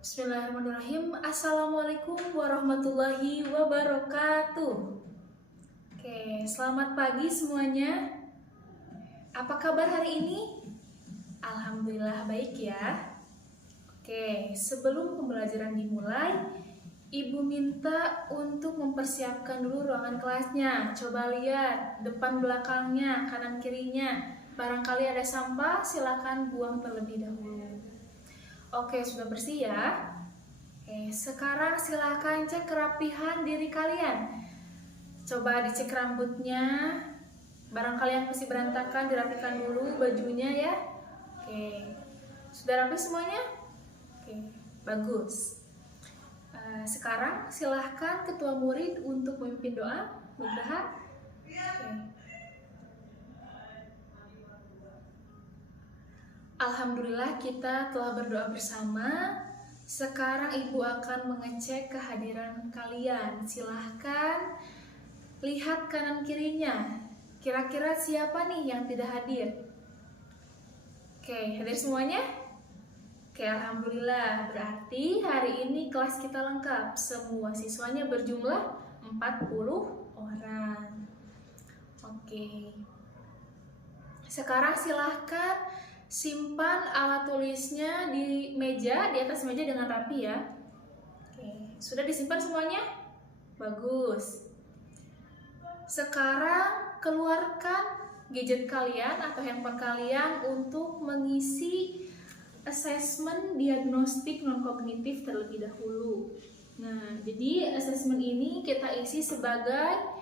Bismillahirrahmanirrahim. Assalamualaikum warahmatullahi wabarakatuh. Oke, selamat pagi semuanya. Apa kabar hari ini? Alhamdulillah baik ya. Oke, sebelum pembelajaran dimulai, Ibu minta untuk mempersiapkan dulu ruangan kelasnya. Coba lihat depan belakangnya, kanan kirinya. Barangkali ada sampah, silakan buang terlebih dahulu. Oke, sudah bersih ya. Oke, sekarang silakan cek kerapihan diri kalian. Coba dicek rambutnya. Barangkali yang masih berantakan dirapikan dulu bajunya ya. Oke, sudah rapi semuanya? Oke, bagus. Sekarang silahkan ketua murid untuk memimpin doa. Berdoa. Oke. Alhamdulillah kita telah berdoa bersama. Sekarang Ibu akan mengecek kehadiran kalian. Silahkan lihat kanan kirinya. Kira-kira siapa nih yang tidak hadir? Oke, hadir semuanya? Oke, Alhamdulillah. Berarti hari ini kelas kita lengkap. Semua siswanya berjumlah 40 orang. Oke. Sekarang silahkan simpan alat tulisnya di meja, di atas meja dengan rapi ya. Oke, sudah disimpan semuanya? Bagus. Sekarang keluarkan gadget kalian atau handphone kalian untuk mengisi asesmen diagnostik non-kognitif terlebih dahulu. Nah, jadi asesmen ini kita isi sebagai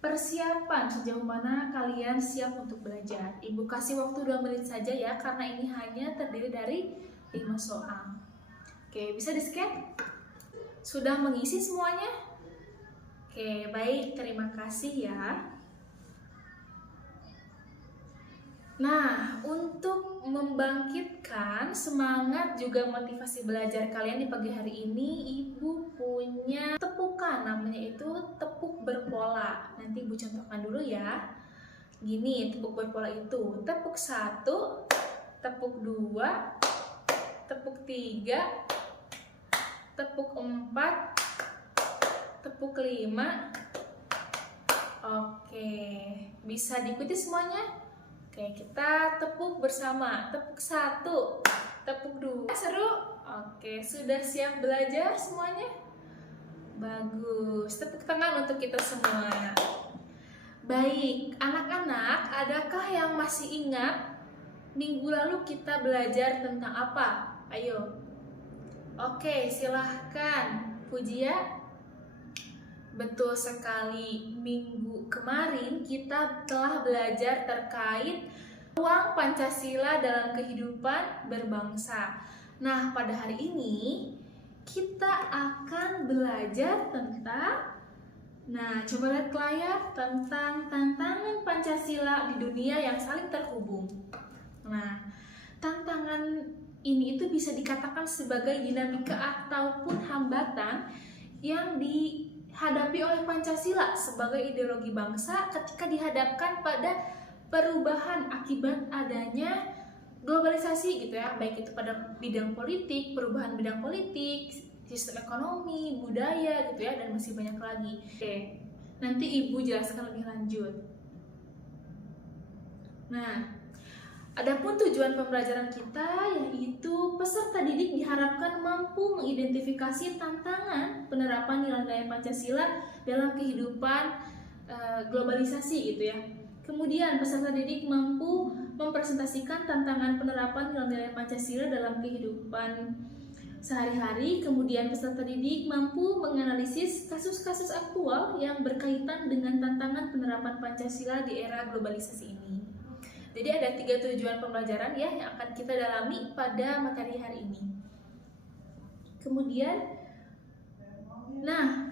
persiapan sejauh mana kalian siap untuk belajar. Ibu kasih waktu 2 menit saja ya, karena ini hanya terdiri dari 5 soal. Oke, bisa di-scan? Sudah mengisi semuanya? Oke, baik, terima kasih ya. Nah, untuk membangkitkan semangat juga motivasi belajar kalian di pagi hari ini, Ibu punya tepukan, namanya itu tepuk berpola. Nanti Ibu contohkan dulu ya. Gini tepuk berpola itu, tepuk 1, tepuk 2, tepuk 3, tepuk 4, tepuk 5. Oke, bisa diikuti semuanya? Oke, kita tepuk bersama. Tepuk 1, tepuk 2. Seru? Oke, sudah siap belajar semuanya? Bagus. Tepuk tangan untuk kita semua. Baik, anak-anak, adakah yang masih ingat minggu lalu kita belajar tentang apa? Ayo. Oke, silahkan. Pujia. Betul sekali, minggu kemarin kita telah belajar terkait ruang Pancasila dalam kehidupan berbangsa. Nah, pada hari ini kita akan belajar tentang, nah coba lihat ke layar, tentang tantangan Pancasila di dunia yang saling terhubung. Nah, tantangan ini itu bisa dikatakan sebagai dinamika ataupun hambatan yang dihadapi oleh Pancasila sebagai ideologi bangsa ketika dihadapkan pada perubahan akibat adanya globalisasi gitu ya, baik itu pada bidang politik, perubahan bidang politik, sistem ekonomi, budaya gitu ya, dan masih banyak lagi. Oke, nanti Ibu jelaskan lebih lanjut. Nah, adapun tujuan pembelajaran kita yaitu peserta didik diharapkan mampu mengidentifikasi tantangan penerapan nilai-nilai Pancasila dalam kehidupan globalisasi gitu ya. Kemudian peserta didik mampu mempresentasikan tantangan penerapan nilai-nilai Pancasila dalam kehidupan sehari-hari. Kemudian peserta didik mampu menganalisis kasus-kasus aktual yang berkaitan dengan tantangan penerapan Pancasila di era globalisasi ini. Jadi ada 3 tujuan pembelajaran ya yang akan kita dalami pada materi hari ini. Kemudian, nah,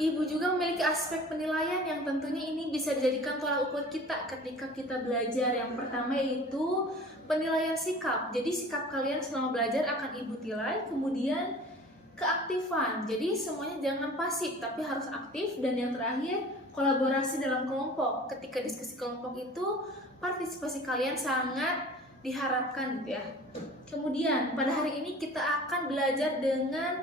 Ibu juga memiliki aspek penilaian yang tentunya ini bisa dijadikan tolak ukur kita ketika kita belajar. Yang pertama yaitu penilaian sikap. Jadi sikap kalian selama belajar akan Ibu nilai. Kemudian keaktifan. Jadi semuanya jangan pasif tapi harus aktif. Dan yang terakhir, kolaborasi dalam kelompok. Ketika diskusi kelompok itu partisipasi kalian sangat diharapkan gitu ya. Kemudian pada hari ini kita akan belajar dengan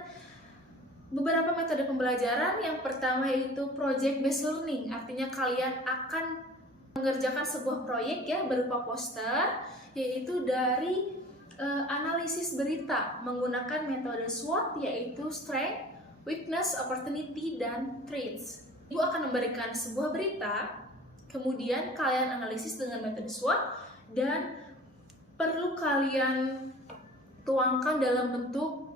beberapa metode pembelajaran. Yang pertama yaitu project based learning, artinya kalian akan mengerjakan sebuah proyek ya berupa poster, yaitu dari analisis berita menggunakan metode SWOT, yaitu Strength, Weakness, Opportunity, dan Threats. Ibu akan memberikan sebuah berita, kemudian kalian analisis dengan metode SWOT, dan perlu kalian tuangkan dalam bentuk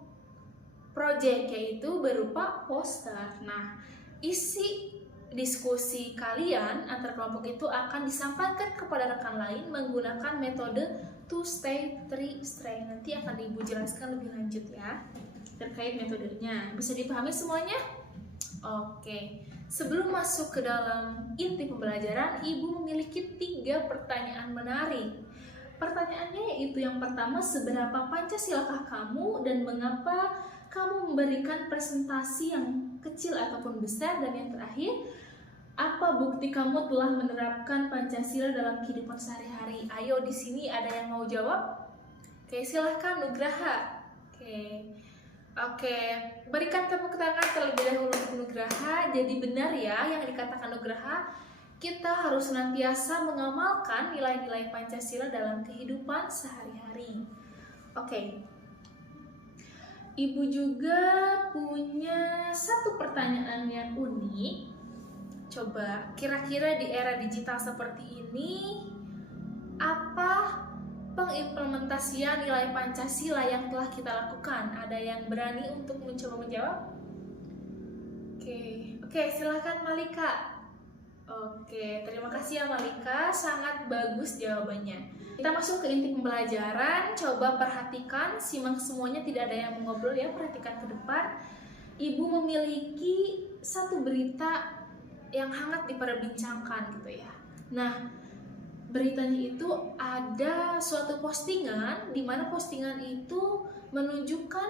project, yaitu berupa poster. Nah, isi diskusi kalian antar kelompok itu akan disampaikan kepada rekan lain menggunakan metode 2 state 3 strength. Nanti akan Ibu jelaskan lebih lanjut ya terkait metodenya. Bisa dipahami semuanya? Oke. Sebelum masuk ke dalam inti pembelajaran, Ibu memiliki 3 pertanyaan menarik. Pertanyaannya yaitu yang pertama, seberapa Pancasilakah kamu dan mengapa kamu memberikan presentasi yang kecil ataupun besar? Dan yang terakhir, apa bukti kamu telah menerapkan Pancasila dalam kehidupan sehari-hari? Ayo, di sini ada yang mau jawab? Oke, silahkan Nugraha. Oke, berikan tepuk tangan terlebih dahulu untuk Nugraha. Jadi benar ya yang dikatakan Nugraha, kita harus senantiasa mengamalkan nilai-nilai Pancasila dalam kehidupan sehari-hari. Oke. Ibu juga punya satu pertanyaan yang unik. Coba, kira-kira di era digital seperti ini, apa pengimplementasian nilai Pancasila yang telah kita lakukan? Ada yang berani untuk mencoba menjawab? Oke, silakan Malika. Oke, terima kasih ya Malika, sangat bagus jawabannya. Kita masuk ke inti pembelajaran. Coba perhatikan, simak semuanya, tidak ada yang mengobrol ya, perhatikan ke depan. Ibu memiliki satu berita yang hangat diperbincangkan gitu ya. Nah, beritanya itu ada suatu postingan, di mana postingan itu menunjukkan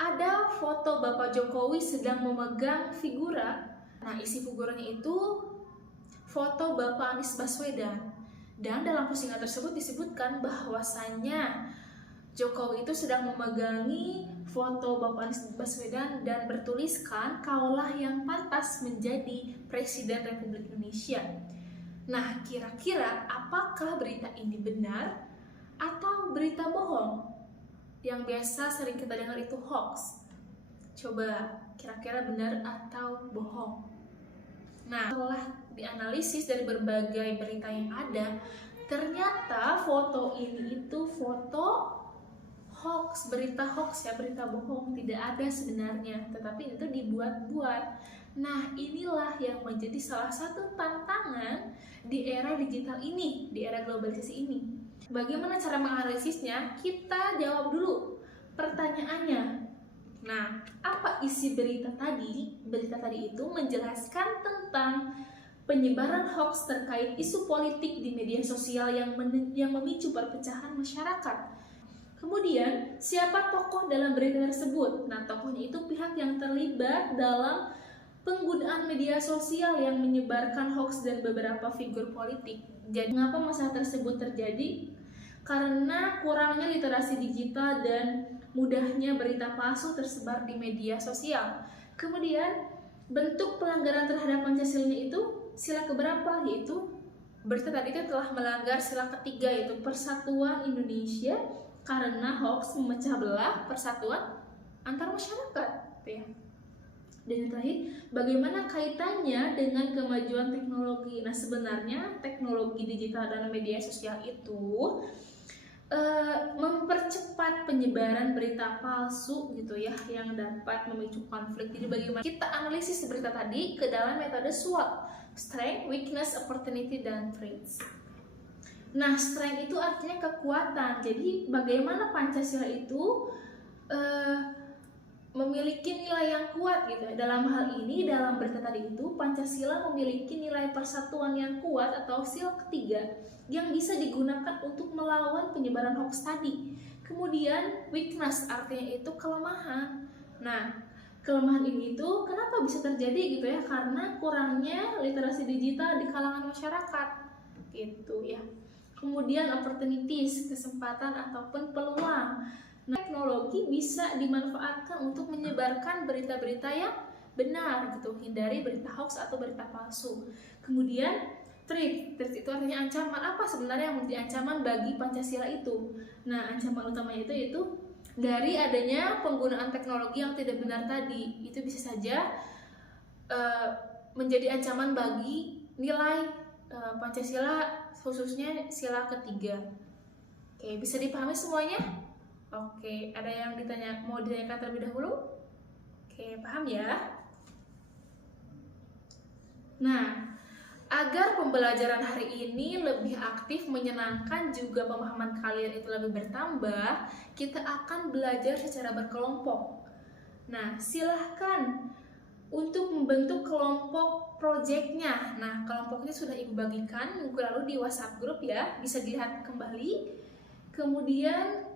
ada foto Bapak Jokowi sedang memegang figura. Nah, isi figuranya itu foto Bapak Anies Baswedan. Dan dalam postingan tersebut disebutkan bahwasannya Jokowi itu sedang memegangi foto Bapak Anies Baswedan dan bertuliskan, "Kaulah yang pantas menjadi Presiden Republik Indonesia." Nah, kira-kira apakah berita ini benar atau berita bohong? Yang biasa sering kita dengar itu hoax. Coba, kira-kira benar atau bohong? Nah, setelah dianalisis dari berbagai berita yang ada, ternyata foto ini itu foto hoax, berita hoax ya, berita bohong, tidak ada sebenarnya, tetapi itu dibuat-buat. Nah, inilah yang menjadi salah satu tantangan di era digital ini, di era globalisasi ini. Bagaimana cara menganalisisnya? Kita jawab dulu pertanyaannya. Nah, apa isi berita tadi? Berita tadi itu menjelaskan tentang penyebaran hoax terkait isu politik di media sosial yang memicu perpecahan masyarakat. Kemudian, siapa tokoh dalam berita tersebut? Nah, tokohnya itu pihak yang terlibat dalam penggunaan media sosial yang menyebarkan hoax dan beberapa figur politik. Jadi, mengapa masalah tersebut terjadi? Karena kurangnya literasi digital dan mudahnya berita palsu tersebar di media sosial. Kemudian, bentuk pelanggaran terhadap Pancasilanya itu sila keberapa? Yaitu berita tadi itu telah melanggar sila ketiga, yaitu persatuan Indonesia karena hoax memecah belah persatuan antar masyarakat. Dan yang terakhir, bagaimana kaitannya dengan kemajuan teknologi? Nah, sebenarnya teknologi digital dan media sosial itu mempercepat penyebaran berita palsu gitu ya, yang dapat memicu konflik. Jadi bagaimana kita analisis berita tadi ke dalam metode SWOT, Strength, Weakness, Opportunity, dan Threats. Nah, strength itu artinya kekuatan. Jadi bagaimana Pancasila itu memiliki nilai yang kuat gitu. Dalam hal ini, dalam berita tadi itu, Pancasila memiliki nilai persatuan yang kuat atau sila ketiga yang bisa digunakan untuk melawan penyebaran hoax tadi. Kemudian weakness artinya itu kelemahan. Nah, kelemahan ini tuh kenapa bisa terjadi gitu ya? Karena kurangnya literasi digital di kalangan masyarakat gitu ya. kemudian opportunities, kesempatan ataupun peluang. Nah, teknologi bisa dimanfaatkan untuk menyebarkan berita-berita yang benar gitu, hindari berita hoax atau berita palsu. Kemudian threat itu artinya ancaman. Apa sebenarnya yang menjadi ancaman bagi Pancasila itu? Nah, ancaman utamanya itu dari adanya penggunaan teknologi yang tidak benar tadi. Itu bisa saja menjadi ancaman bagi nilai Pancasila, khususnya sila ketiga. Oke, bisa dipahami semuanya? Oke, ada yang mau ditanyakan terlebih dahulu? Oke, paham ya? Nah, agar pembelajaran hari ini lebih aktif, menyenangkan, juga pemahaman kalian itu lebih bertambah, kita akan belajar secara berkelompok. Nah, silahkan untuk membentuk kelompok proyeknya. Nah, kelompoknya sudah Ibu bagikan minggu lalu di WhatsApp grup ya, bisa dilihat kembali. Kemudian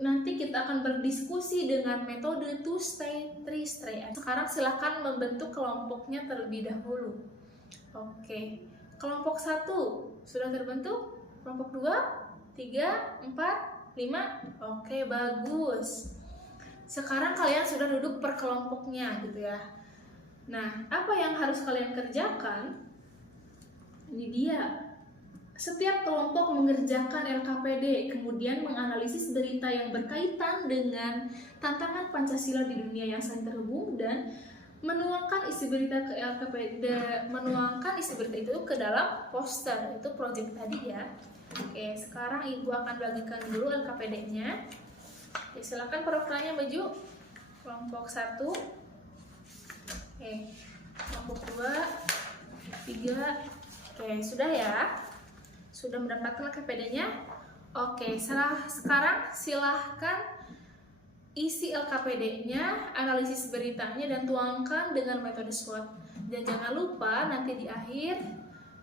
nanti kita akan berdiskusi dengan metode 2 stay, 3 stay. Sekarang silahkan membentuk kelompoknya terlebih dahulu. Oke, kelompok 1 sudah terbentuk, kelompok 2, 3, 4, 5. Oke, bagus. Sekarang kalian sudah duduk per kelompoknya gitu ya. Nah, apa yang harus kalian kerjakan? Ini dia. Setiap kelompok mengerjakan LKPD, kemudian menganalisis berita yang berkaitan dengan tantangan Pancasila di dunia yang saling terhubung, dan menuangkan isi berita ke LKPD, menuangkan isi berita itu ke dalam poster. Itu proyek tadi ya. Oke, sekarang Ibu akan bagikan dulu LKPD-nya. Oke, silakan perwakilannya maju. Kelompok 1. Oke, kelompok 2, 3. Oke, sudah ya. Sudah mendapatkan LKPD-nya. Oke, sekarang silahkan isi LKPD-nya, analisis beritanya, dan tuangkan dengan metode SWOT. Dan jangan lupa nanti di akhir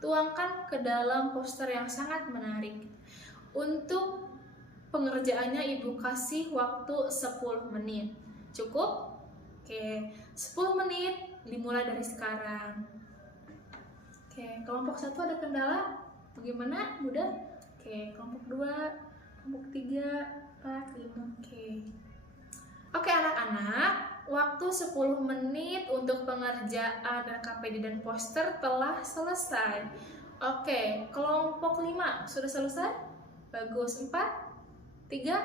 tuangkan ke dalam poster yang sangat menarik. Untuk pengerjaannya Ibu kasih waktu 10 menit. Cukup? Oke, 10 menit dimulai dari sekarang. Oke, kelompok 1 ada kendala? Bagaimana? Mudah? Oke, kelompok 2, kelompok 3, 4, 5. Oke anak-anak, waktu 10 menit untuk pengerjaan LKPD dan poster telah selesai. Oke, kelompok 5 sudah selesai? Bagus. 4, 3,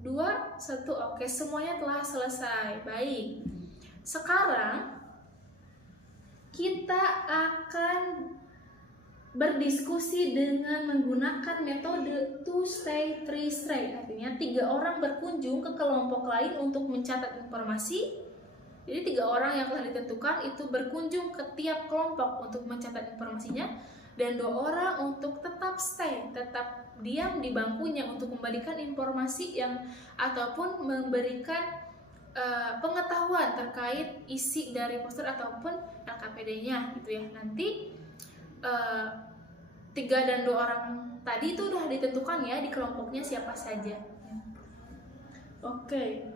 2, 1. Oke, semuanya telah selesai. Baik. Sekarang kita akan berdiskusi dengan menggunakan metode 2 stay, 3 stay. Artinya 3 orang berkunjung ke kelompok lain untuk mencatat informasi. Jadi 3 orang yang telah ditentukan itu berkunjung ke tiap kelompok untuk mencatat informasinya, dan 2 orang untuk tetap stay, tetap diam di bangkunya untuk memberikan informasi yang ataupun memberikan pengetahuan terkait isi dari poster ataupun LKPD-nya gitu ya. Nanti 3 dan 2 orang tadi itu udah ditentukan ya di kelompoknya siapa saja. Oke.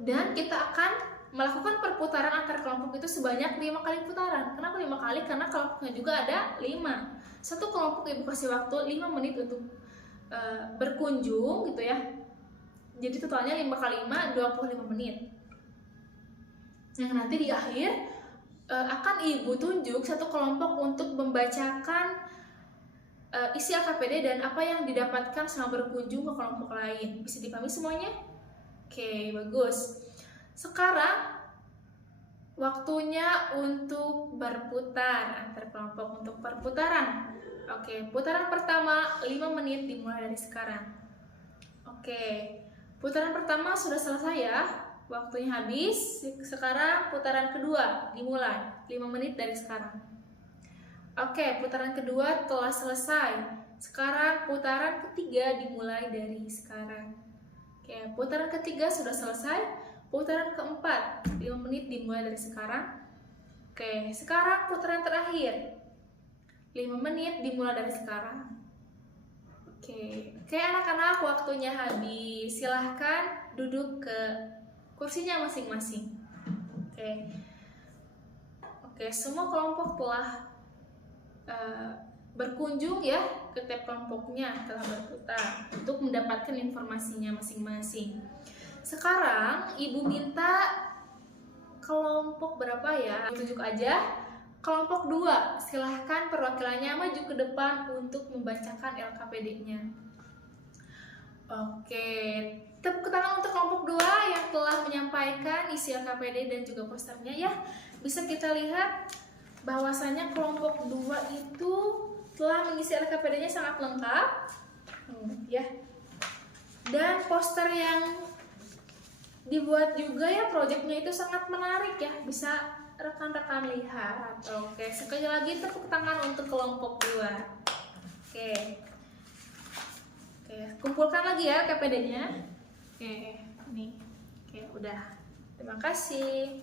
Dan kita akan melakukan perputaran antar kelompok itu sebanyak 5 kali putaran. Kenapa 5 kali? Karena kelompoknya juga ada 5. Satu kelompok Ibu kasih waktu 5 menit untuk berkunjung gitu ya. Jadi totalnya 5 kali 5, 25 menit. Yang nanti di akhir akan Ibu tunjuk satu kelompok untuk membacakan isi LKPD dan apa yang didapatkan selama berkunjung ke kelompok lain. Bisa dipahami semuanya? Oke, bagus. Sekarang waktunya untuk berputar antar kelompok untuk perputaran. Oke, putaran pertama 5 menit dimulai dari sekarang. Oke, putaran pertama sudah selesai ya. Waktunya habis. Sekarang putaran kedua dimulai 5 menit dari sekarang. Oke, putaran kedua telah selesai. Sekarang putaran ketiga dimulai dari sekarang. Oke, putaran ketiga sudah selesai. Putaran keempat 5 menit dimulai dari sekarang. Oke, sekarang putaran terakhir 5 menit dimulai dari sekarang. Oke, anak-anak, waktunya habis. Silahkan duduk ke kursinya masing-masing. Oke, semua kelompok telah berkunjung ya ke tab kelompoknya telah berputar untuk mendapatkan informasinya masing-masing. Sekarang Ibu minta kelompok berapa ya? Tunjuk aja. Kelompok 2, silahkan perwakilannya maju ke depan untuk membacakan LKPD-nya. Oke, tepuk tangan untuk kelompok 2 yang telah menyampaikan isi LKPD dan juga posternya ya. Bisa kita lihat bahwasanya kelompok 2 itu telah mengisi LKPD-nya sangat lengkap. Ya. Dan poster yang dibuat juga ya, proyeknya itu sangat menarik ya, bisa rekan-rekan lihat. Oke, sekali lagi tepuk tangan untuk kelompok 2. Oke, kumpulkan lagi ya KPD-nya. Oke, ini. Oke, udah. Terima kasih.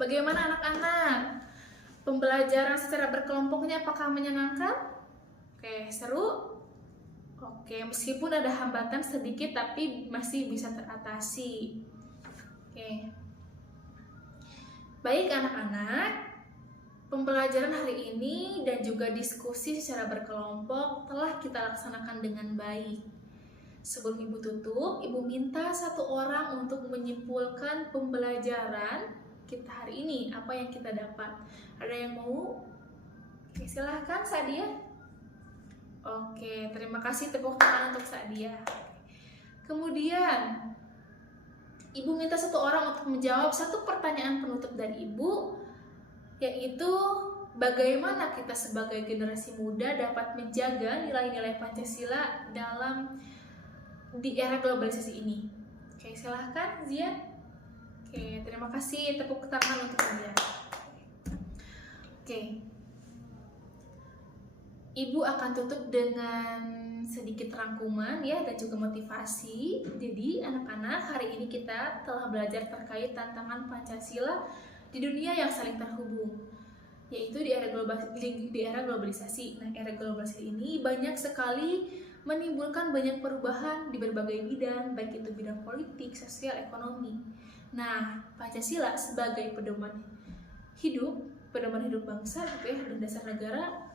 Bagaimana anak-anak? Pembelajaran secara berkelompoknya apakah menyenangkan? Oke, seru? Oke, meskipun ada hambatan sedikit tapi masih bisa teratasi. Oke. Baik anak-anak, pembelajaran hari ini dan juga diskusi secara berkelompok telah kita laksanakan dengan baik. Sebelum Ibu tutup, Ibu minta satu orang untuk menyimpulkan pembelajaran kita hari ini, apa yang kita dapat. Ada yang mau? Oke, silahkan Sadia. Oke, terima kasih, tepuk tangan untuk Sadia. Kemudian Ibu minta satu orang untuk menjawab satu pertanyaan penutup dari Ibu, yaitu bagaimana kita sebagai generasi muda dapat menjaga nilai-nilai Pancasila di era globalisasi ini. Oke, silahkan Zian. Oke, terima kasih, tepuk tangan untuk Zian. Oke, Ibu akan tutup dengan sedikit rangkuman ya dan juga motivasi. Jadi anak-anak, hari ini kita telah belajar terkait tantangan Pancasila di dunia yang saling terhubung, yaitu di era globalisasi. Nah, era globalisasi ini banyak sekali menimbulkan banyak perubahan di berbagai bidang, baik itu bidang politik, sosial, ekonomi. Nah, Pancasila sebagai pedoman hidup bangsa gitu ya, dan dasar negara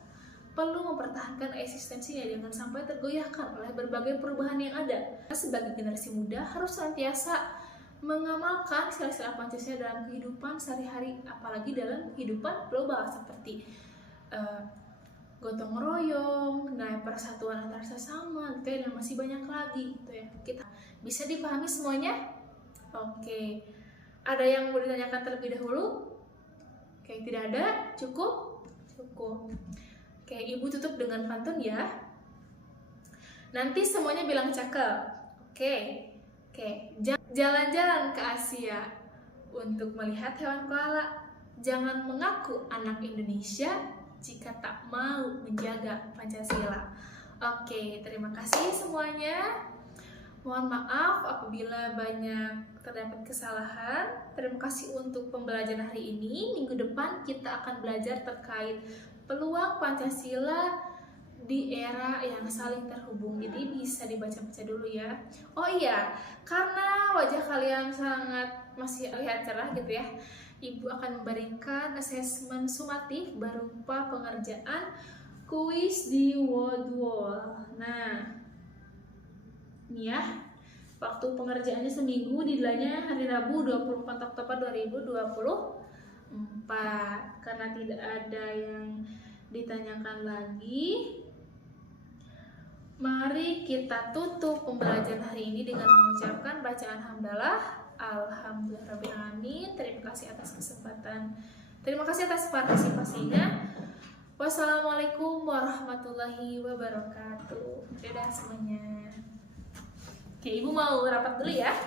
perlu mempertahankan eksistensinya jangan sampai tergoyahkan oleh berbagai perubahan yang ada. Sebagai generasi muda harus senantiasa mengamalkan sila-sila Pancasila dalam kehidupan sehari-hari, apalagi dalam kehidupan global seperti gotong royong, nilai persatuan antar sesama, gitu ya, dan masih banyak lagi gitu ya. Kita bisa dipahami semuanya? Oke. Ada yang mau ditanyakan terlebih dahulu? Oke, tidak ada? Cukup? Cukup. Oke, Ibu tutup dengan pantun ya. Nanti semuanya bilang cakep. Oke. Jalan-jalan ke Asia untuk melihat hewan koala. Jangan mengaku anak Indonesia jika tak mau menjaga Pancasila. Oke, terima kasih semuanya. Mohon maaf apabila banyak terdapat kesalahan. Terima kasih untuk pembelajaran hari ini. Minggu depan kita akan belajar terkait peluang Pancasila di era yang saling terhubung. Jadi bisa dibaca-baca dulu ya. Oh iya, karena wajah kalian sangat masih terlihat cerah gitu ya, Ibu akan memberikan asesmen sumatif berupa pengerjaan kuis di Wordwall. Nah, ini ya, waktu pengerjaannya seminggu, deadline-nya hari Rabu 24 Oktober 2024. Karena tidak ada yang ditanyakan lagi, mari kita tutup pembelajaran hari ini dengan mengucapkan bacaan hamdalah. Alhamdulillahirrahmanirrahim. Terima kasih atas kesempatan, terima kasih atas partisipasinya. Wassalamualaikum warahmatullahi wabarakatuh. Dadah semuanya. Oke, Ibu mau rapat dulu ya.